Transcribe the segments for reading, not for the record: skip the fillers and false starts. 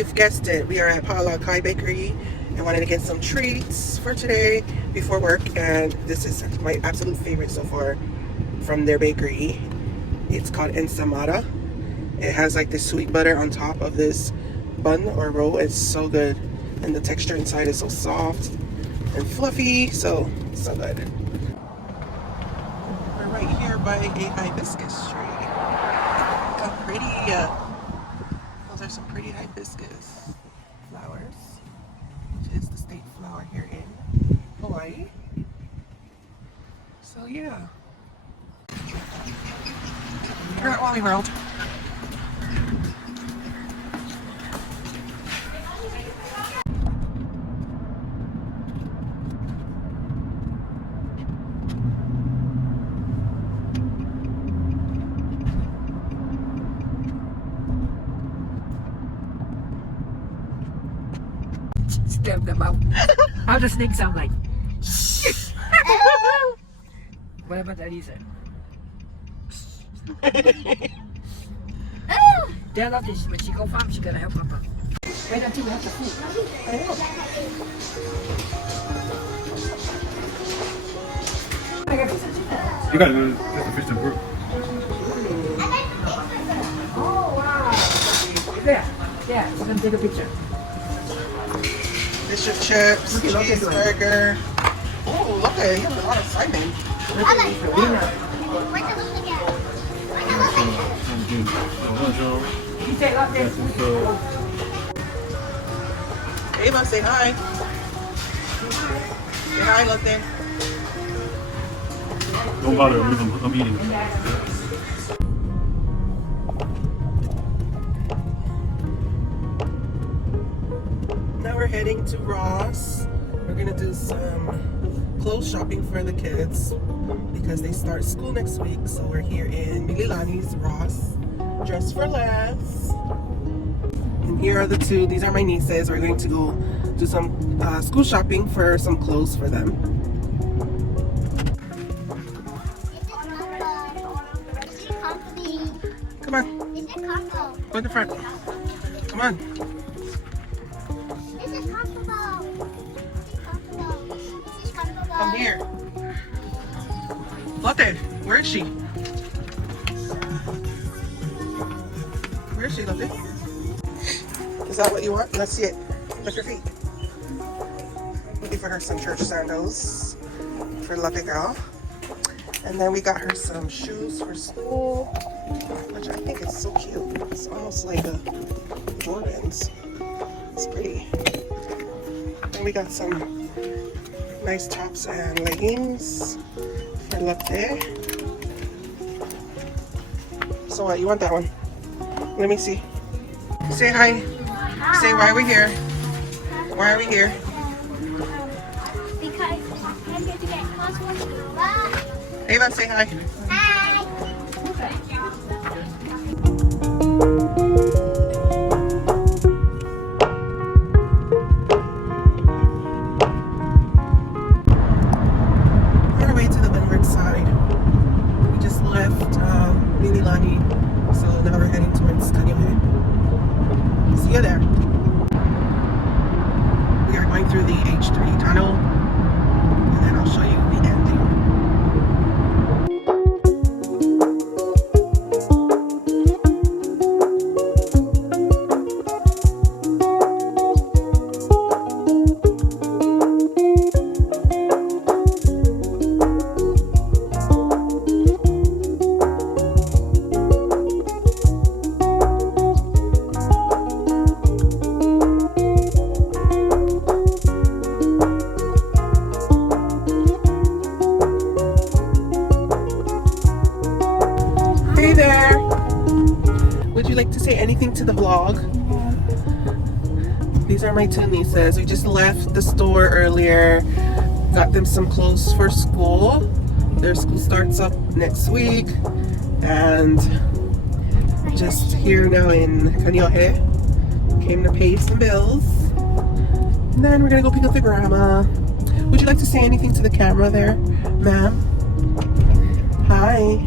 you've guessed it, we are at Paula Kai Bakery and wanted to get some treats for today before work, and this is my absolute favorite so far from their bakery. It's called ensamada. It has like this sweet butter on top of this bun or roll. It's so good, and the texture inside is so soft and fluffy, so good. We're right here by a hibiscus tree. Look how pretty. Those are some pretty hibiscus flowers, which is the state flower here in Hawaii. So yeah. We're at Wally World. Stamp them out. How does snake sound like? Whatever Daddy said. Dad love this. When she go farm, she gonna help Papa. Wait until we have the food. You got just the fish and fruit. Oh wow! There, you can take a picture. Fish and chips, cheeseburger. Oh, look at it. You have a lot of excitement. Ava, say hi. Say hi, Luthen. Don't bother, I'm eating. Now we're heading to Ross. We're gonna do some clothes shopping for the kids because they start school next week. So we're here in Mililani's Ross, Dress for Less. And here are the two. These are my nieces. We're going to go do some school shopping for some clothes for them. Come on. Go in the front. Come on. Come here. Lotte, where is she? Where is she, Lotte? Is that what you want? Let's see it. Lift your feet. Looking for her some church sandals for Lotte girl. And then we got her some shoes for school, which I think is so cute. It's almost like a Jordans. It's pretty. And we got some nice tops and leggings for Lotte. So what, you want that one? Let me see. Say hi. Say why we're here. Why are we here? Because I'm here to get clothes. Bye. Ava, say hi. Hi. On our way to the windward side. We just left Mililani, so now we're heading towards Kaneohe. See you there. We are going through the H3 tunnel, and then I'll show you the ending. Hey there! Would you like to say anything to the vlog? These are my two nieces. We just left the store earlier. Got them some clothes for school. Their school starts up next week. And just here now in Kaneohe. Came to pay some bills. And then we're gonna go pick up the grandma. Would you like to say anything to the camera there, ma'am? Hi.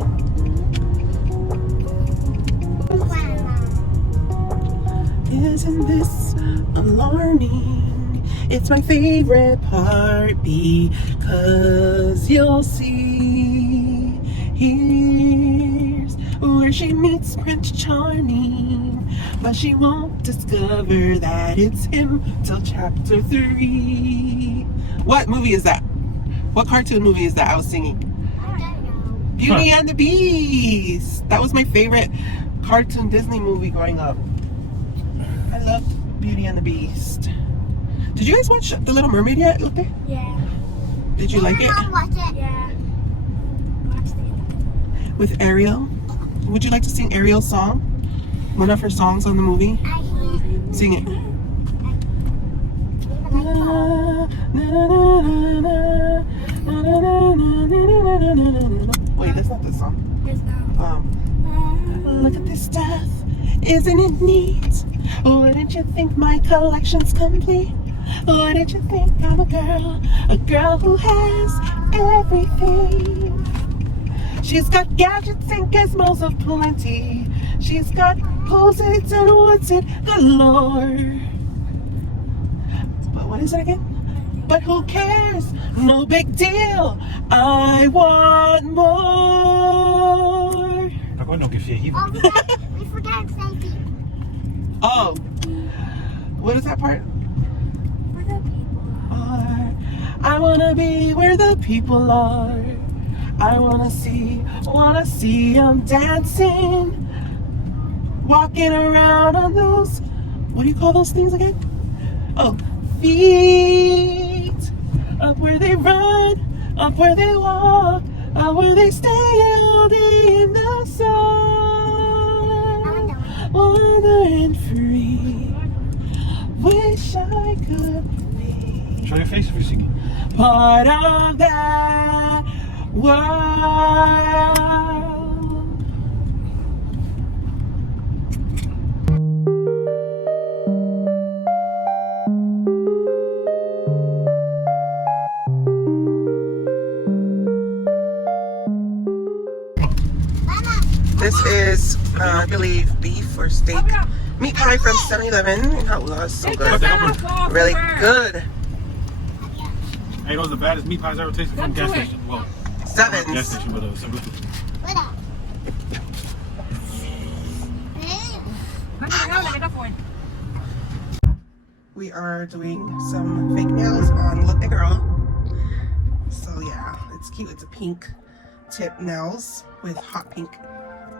Isn't this alarming? It's my favorite part because you'll see. Here's where she meets Prince Charming, but she won't discover that it's him till chapter 3. What movie is that? What cartoon movie is that I was singing? I don't know. Beauty and the Beast. That was my favorite cartoon Disney movie growing up. I loved Beauty and the Beast. Did you guys watch The Little Mermaid yet? Look there. Yeah. Did you like it? Mom watched it. Yeah. Watched it. With Ariel? Would you like to sing Ariel's song? One of her songs on the movie? I hate Sing it. Wait, that's not the song. Look at this stuff. Isn't it neat? Wouldn't you think my collection's complete? Wouldn't you think I'm a girl who has everything? She's got gadgets and gizmos of plenty. She's got posits and what's it galore. But what is it again? But who cares? No big deal. I want more. Ako no give you. Oh, we forgot safety. Oh, what is that part? For the people. I wanna be where the people are. I wanna see them dancing, walking around on those, what do you call those things again? Oh, feet. Up where they run, up where they walk, up where they stay all day in the sun. Wandering free. Wish I could be Show your face if you're singing. part of that world. This is, I believe, beef or steak meat pie from 7-Eleven in Haula. So good. Really good. Hey, those are the baddest meat pies I ever tasted from a gas station. Well, gas Sevens. station, but some What up? We are doing some fake nails on Look the Girl. So yeah, it's cute. It's a pink tip nails with hot pink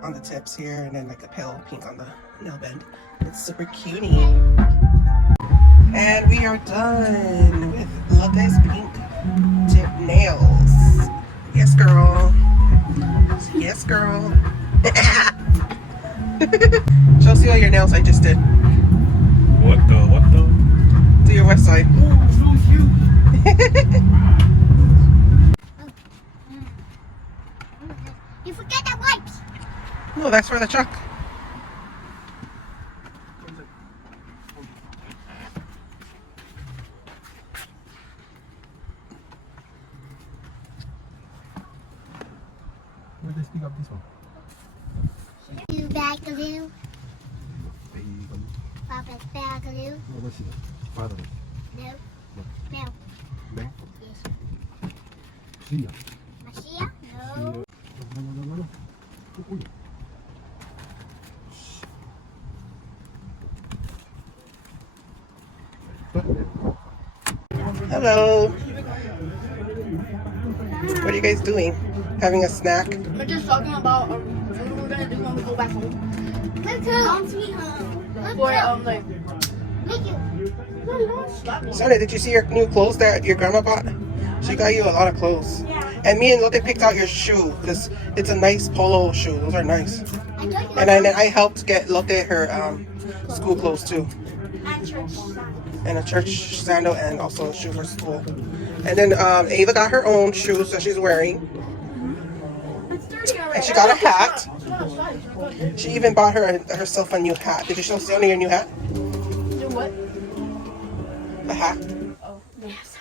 on the tips here and then like a pale pink on the nail bend. It's super cutie. And we are done with Lote's pink tip nails. Yes, girl. Yes, girl. Show see all your nails I just did. What the? Do your west side. Oh, so cute. You forget the wipes. No, that's for the truck. Where they speak up this one? You bagaloo. Papa's bagaloo. What's it? Father. No. No. No. Yes. See ya. Mashia? No. No. Hello. What are you guys doing? Having a snack? We're just talking about what we're gonna do when we go back home. Let's go. Sweet home. Let's For go. like Make it. Sonny, did you see your new clothes that your grandma bought? She got you a lot of clothes. Yeah. And me and Lotte picked out your shoe because it's a nice polo shoe. Those are nice. I told you. And I helped get Lotte her school clothes too. At church side. And a church sandal and also a shoe for school. And then Ava got her own shoes that she's wearing. And she got a hat. She even bought herself a new hat. Did you show Sonny your new hat? do what? A hat? Oh, Yes.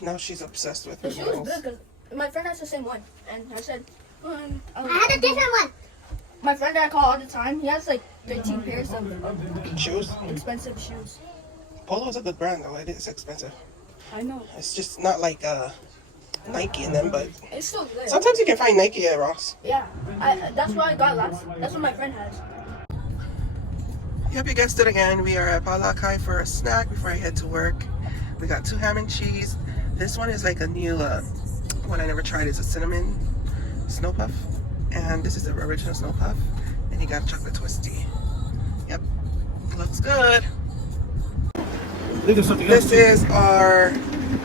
Now she's obsessed with her she was nails. good because my friend has the same one, and I said, I had a different one. My friend that I call all the time, he has like 13 pairs of Shoes. expensive shoes. Polo's a good brand though. It is expensive. I know. It's just not like Nike in them, but It's still good. sometimes you can find Nike at Ross. Yeah. That's what I got last. That's what my friend has. Yep, you guessed it again. We are at Palakai for a snack before I head to work. We got 2 ham and cheese. This one is like a new one I never tried. Is a cinnamon snow puff, and this is the original snow puff. And you got a chocolate twisty. Yep, looks good. This is our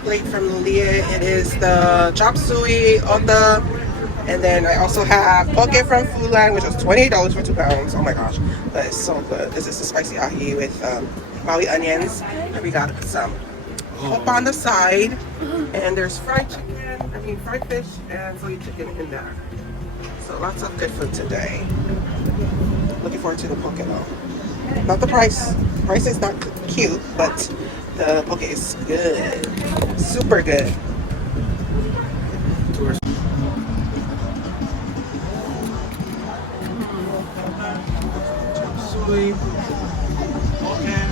plate from Leah. It is the chop suey, otta, and then I also have poke from Fulan, which was $28 for 2 pounds. Oh my gosh, that is so good. This is the spicy ahi with Maui onions, and we got some hop on the side, and there's fried fish and soy chicken in there. So lots of good food today. Looking forward to the poke though. Not the price. Price is not cute, but the poke is good. Super good. Soy, poke, and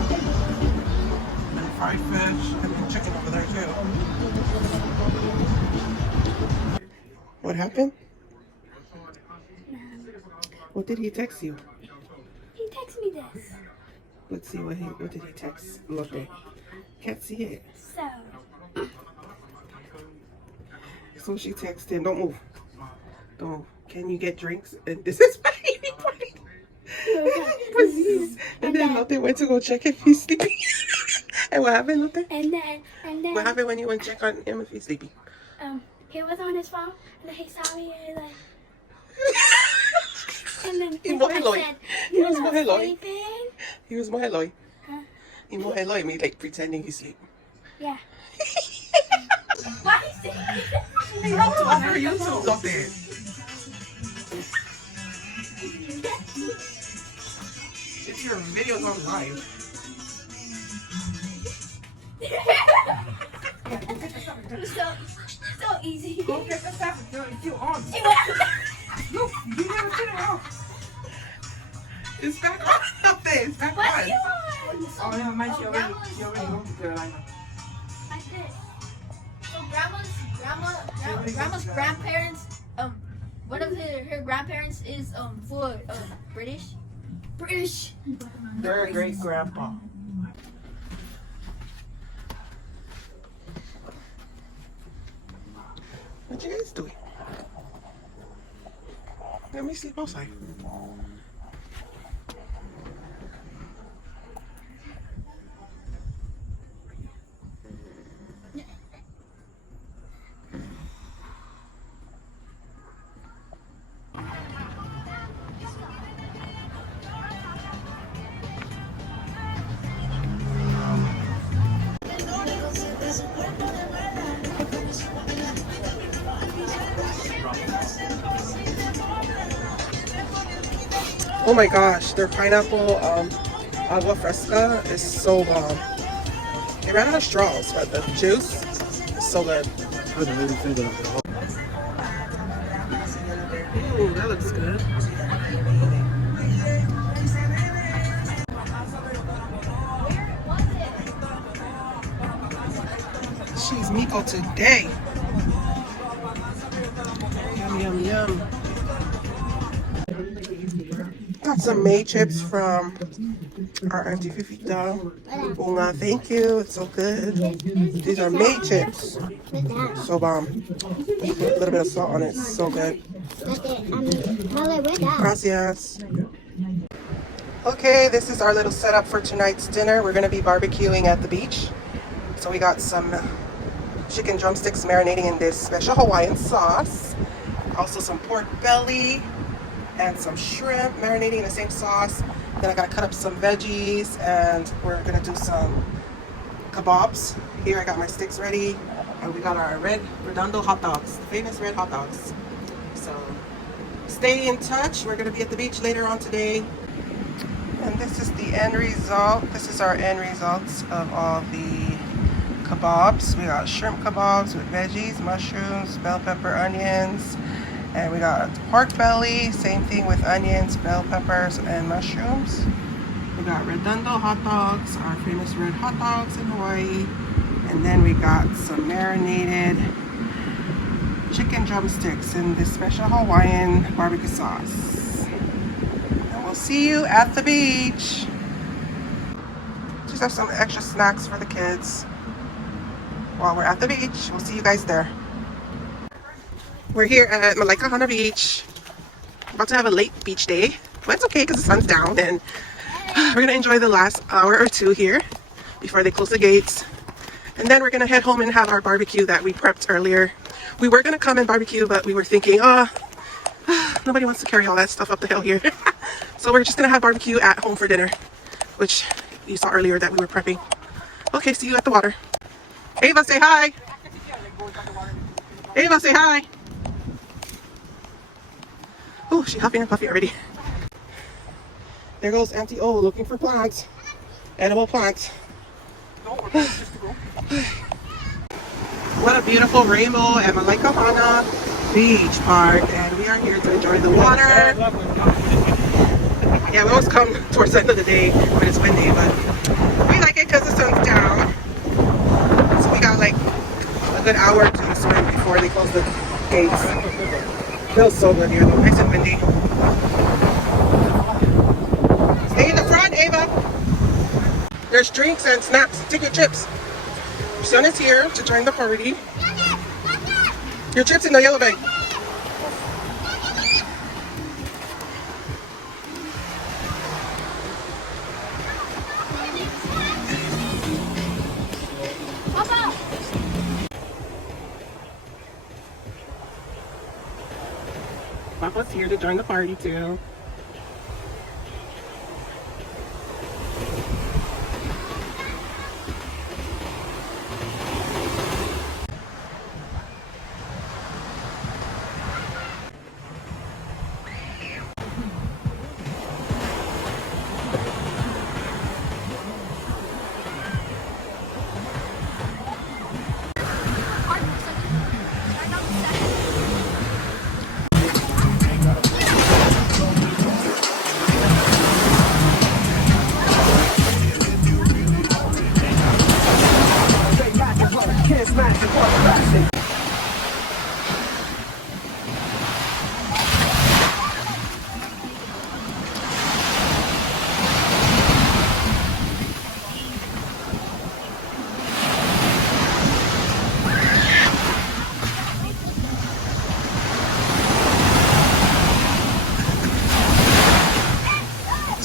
fried fish, and chicken over there too. What happened? What did he text you? He texted me this. Let's see what did he text Lotte? Can't see it. So she texted him, don't move. Don't. Can you get drinks? And this is my party. And then Lotte went to go check if he's sleeping. And what happened, Lotte? And then What happened when you went to check on him if he's sleeping? he was on his phone and then he saw me and like and then He I said, He was "You're not sleeping?" He was Moheloy. Huh? He Moheloy me like pretending he's sleeping. Yeah. Why is it? You have to offer YouTube, Lotte. It's your videos on live. So easy. Go get the stuff. It's still on. Look, you never turn it off. It's back on, Lotte. It's back What's on. yours? Oh, never mind. She already went to Carolina. Like this. So grandma's grandparents, one of her grandparents is full British. Your great grandpa. What you guys doing? Let me sleep outside. Oh my gosh, their pineapple agua fresca is so bomb. They ran out of straws, but the juice is so good. Ooh, that looks good. She's Miko today. Yum, yum, yum. Got some May chips from our Auntie Fifita. Bunga, thank you. It's so good. These are May chips. So bomb. Put a little bit of salt on it. It's so good. Gracias. Okay, this is our little setup for tonight's dinner. We're going to be barbecuing at the beach. So we got some chicken drumsticks marinating in this special Hawaiian sauce. Also some pork belly and some shrimp marinating in the same sauce. Then I gotta cut up some veggies and we're gonna do some kebabs. Here I got my sticks ready and we got our red redondo hot dogs, the famous red hot dogs. So stay in touch. We're gonna be at the beach later on today. And this is the end result. This is our end results of all the kebabs. We got shrimp kebabs with veggies, mushrooms, bell pepper, onions, And we got pork belly, same thing with onions, bell peppers, and mushrooms. We got redondo hot dogs, our famous red hot dogs in Hawaii. And then we got some marinated chicken drumsticks in this special Hawaiian barbecue sauce. And we'll see you at the beach. Just have some extra snacks for the kids while we're at the beach. We'll see you guys there. We're here at MeleSiua Beach. About to have a late beach day, but it's okay because the sun's down, and we're gonna enjoy the last hour or two here before they close the gates. And then we're gonna head home and have our barbecue that we prepped earlier. We were gonna come and barbecue, but we were thinking, nobody wants to carry all that stuff up the hill here. So we're just gonna have barbecue at home for dinner, which you saw earlier that we were prepping. Okay, see you at the water. Ava, say hi. Ava, say hi. Oh, she's huffing and puffy already. There goes Auntie O looking for plants. Edible plants. What a beautiful rainbow at MeleSiua Beach Park, and we are here to enjoy the water. Yeah, we always come towards the end of the day when it's windy, but we like it because the sun's down. So we got like a good hour to swim before they close the gates. Feels so good here though, nice and windy. Stay in the front, Ava. There's drinks and snacks. Take your chips. Your son is here to join the party. Your chips in the yellow bag. Papa's here to join the party too.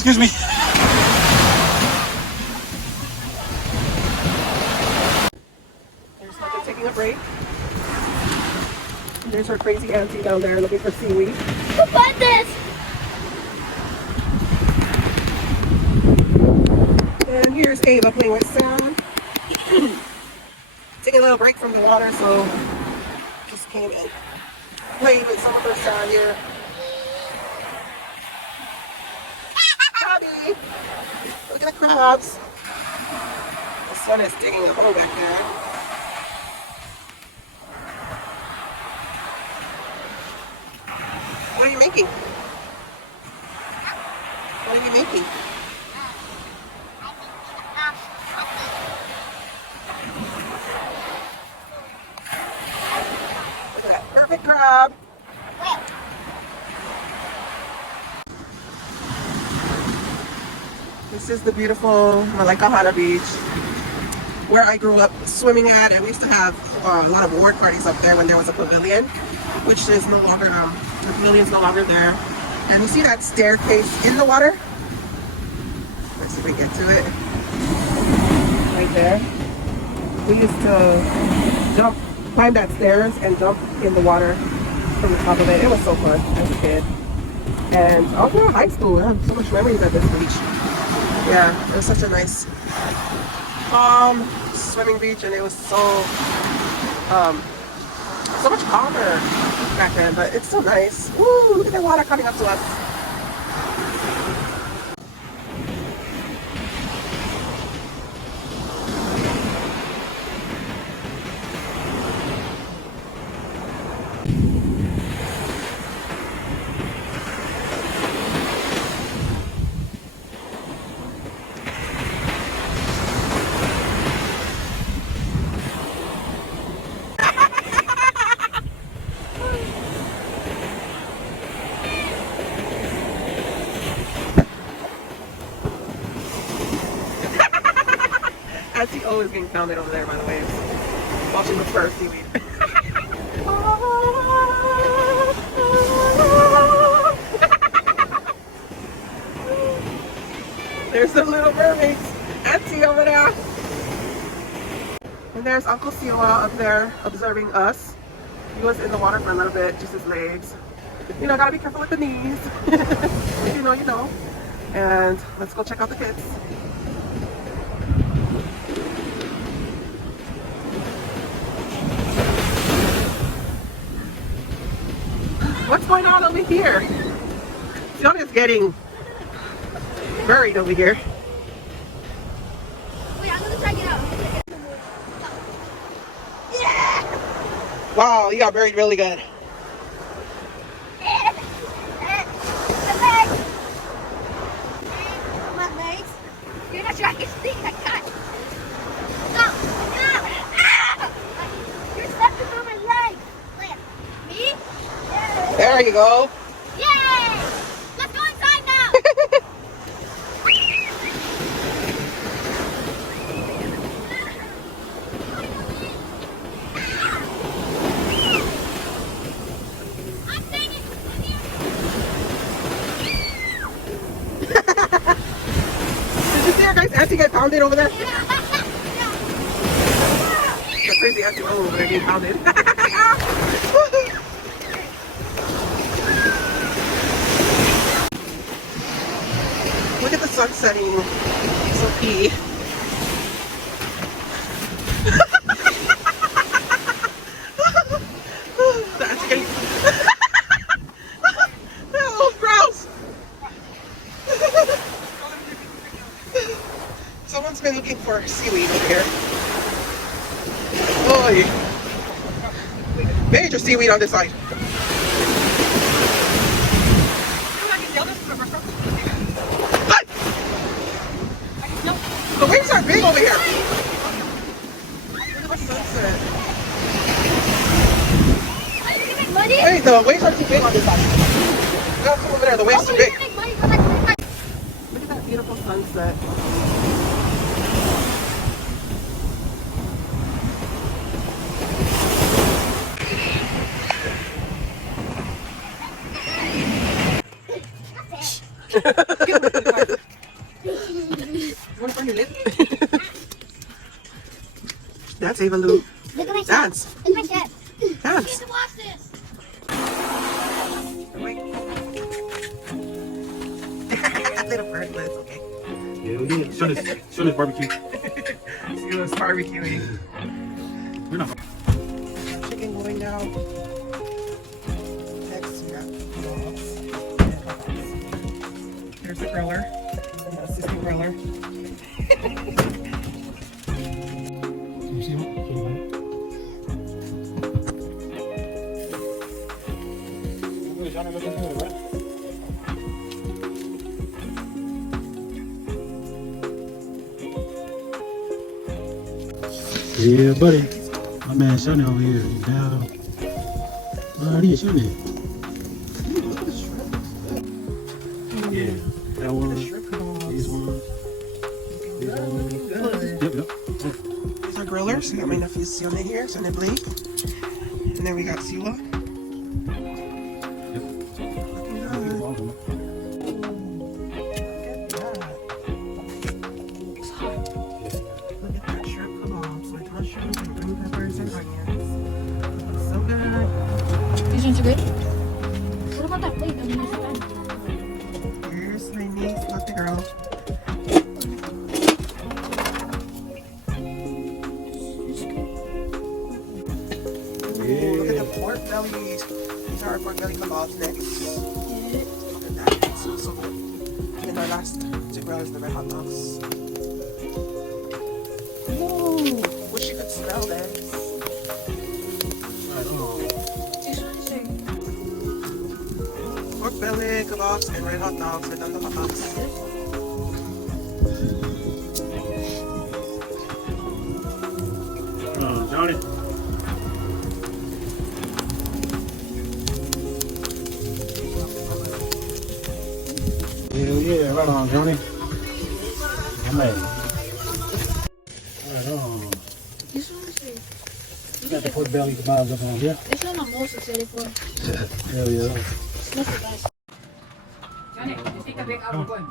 Excuse me. There's Hunter taking a break. There's her crazy auntie down there looking for seaweed. Who bought this? And here's Ava playing with sand. Taking a little break from the water, so just came in. Playing with some of her sand here. Bobby! Look at the crabs. The sun is digging a hole back there. What are you making? What are you making? Look at that perfect crab. This is the beautiful MeleSiua Beach, where I grew up swimming at, and we used to have a lot of ward parties up there when there was a pavilion, which is no longer, the pavilion's no longer there. And you see that staircase in the water? Let's see if we get to it. Right there. We used to climb that stairs and jump in the water from the top of it. It was so fun as a kid. And all through high school, I have so much memories at this beach. Yeah, it was such a nice, calm swimming beach, and it was so much calmer back then. But it's so nice. Woo! Look at the water coming up to us. always getting pounded over there by the waves. Watching the first seaweed. There's the little mermaids. Auntie over there. And there's Uncle Siwa up there observing us. He was in the water for a little bit, just his legs. You know, gotta be careful with the knees. If you know, you know. And let's go check out the kids. What's going on over here? Fiona's getting buried over here. Wait, I'm gonna check it out. Wow, you got buried really good. My legs. You're not sure I can see. I got. No, no. Ah! You're stepping on my legs. Wait, me? Yeah. There you go. Yay! Let's go inside now. I'm singing. Did you see our guy's auntie get pounded over there? The crazy auntie over there getting pounded. Look at the sun setting. So pee. The auntie getting... Oh, gross! Someone's been looking for seaweed over here. Boy. Major seaweed on this side. What? The waves are big over here. Look at the sunset. Hey, the waves are too big on this side. Look over there, the waves too big. Look at that beautiful sunset. You want to burn your lip? Dance, Ava Lou. Look at my Dance. Look at my chest. Dance. to watch this. Wait. Little bird, but it's okay. Yeah, yeah. Show this barbecue. See what's barbecuing. We're not. Chicken going down. Next, we got dogs. There's the griller. The assistant griller. You see what? Yeah, buddy. My man Sonny over here. He's down. What are you, Sonny? Yeah, that one. These ones. Yep. These are grillers. We got my nephew Siona here, Siona Blake. And then we got Siwa. Looking good. Look at that shrimp kebabs with mushrooms and green peppers and onions. So good. These ones are good. What about that plate that we missed out? Here's my niece, not the girl. Ooh, look at the pork bellies. These are our pork belly kebabs next. Look at that. It's so good. And our last two brothers, the red hot dogs. Ooh, wish you could smell this. Pork belly kebabs and red hot dogs. Red hot dogs. Johnny. Hell yeah, right on, Johnny. Yeah, man. Right on. pork belly kebabs up on here. This one I'm most excited for. Hell yeah. Smells the best. Johnny, you take the bag out, we're going.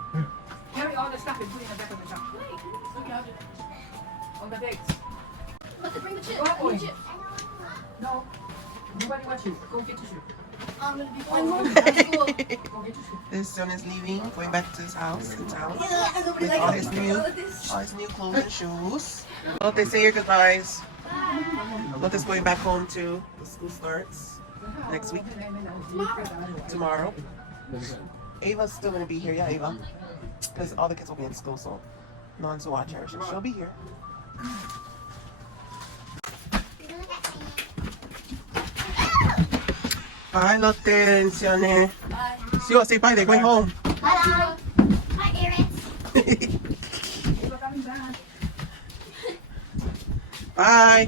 Carry all the stuff and put it in the back of the truck. On the bags. But to bring the chips. Go up, I need boy. chips. No. Nobody wants you. Go get your shoe. I'm gonna be going home after school. Go get your shoe. This son is leaving, going back to his house in town. Yeah, and nobody With likes all it. his new, All of this. all his new clothes and shoes. Lotte, say your goodbyes. Lotte's going back home too. The school starts next week. Tomorrow. Ava's still gonna be here, yeah, Ava. Because all the kids will be in school, so no one's to watch her. So she'll be here. Bye, Lotte and Sione. Bye. See you, say bye, they're going home. Bye. Bye, parents. Bye. Bye.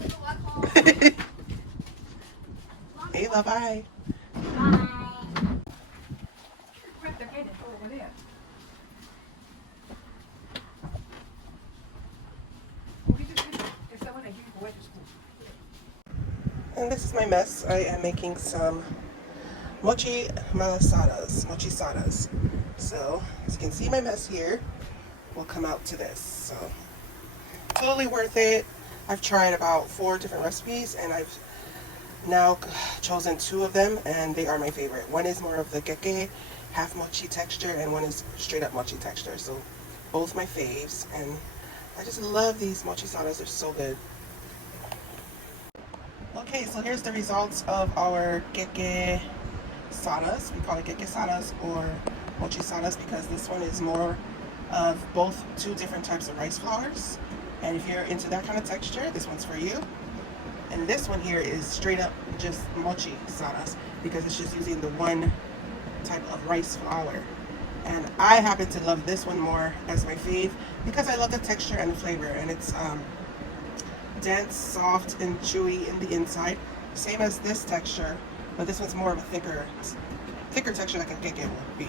Let's go walk home. Ava, bye. Bye. Grab the gate and go over there. Go get your shoe. It's the one I give you to wear to school. And this is my mess. I am making some mochi sadas. So, as you can see, my mess here will come out to this. So, totally worth it. I've tried about 4 different recipes, and I've now chosen 2 of them, and they are my favorite. One is more of the geke, half mochi texture, and one is straight up mochi texture. So, both my faves, and I just love these mochi sadas. They're so good. Okay, so here's the results of our geke sadas. We call it geke sadas or mochi sadas because this one is more of both 2 different types of rice flours. And if you're into that kind of texture, this one's for you. And this one here is straight up just mochi sadas because it's just using the one type of rice flour. And I happen to love this one more as my fave because I love the texture and the flavor, and it's dense, soft, and chewy in the inside, same as this texture, but this one's more of a thicker texture like a geke would be.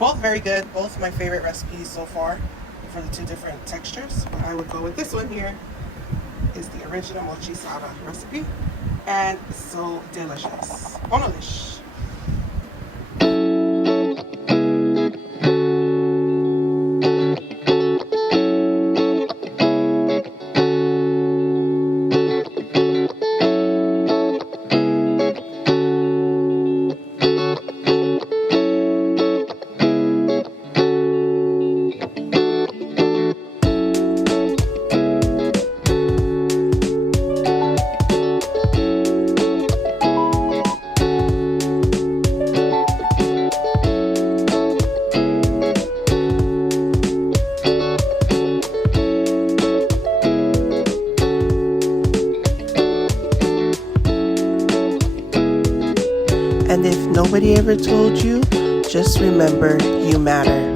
Both very good, both my favorite recipes so far for the 2 different textures, but I would go with this one here. Is the original mochi sada recipe, and so delicious. Onolish. And if nobody ever told you, just remember you matter.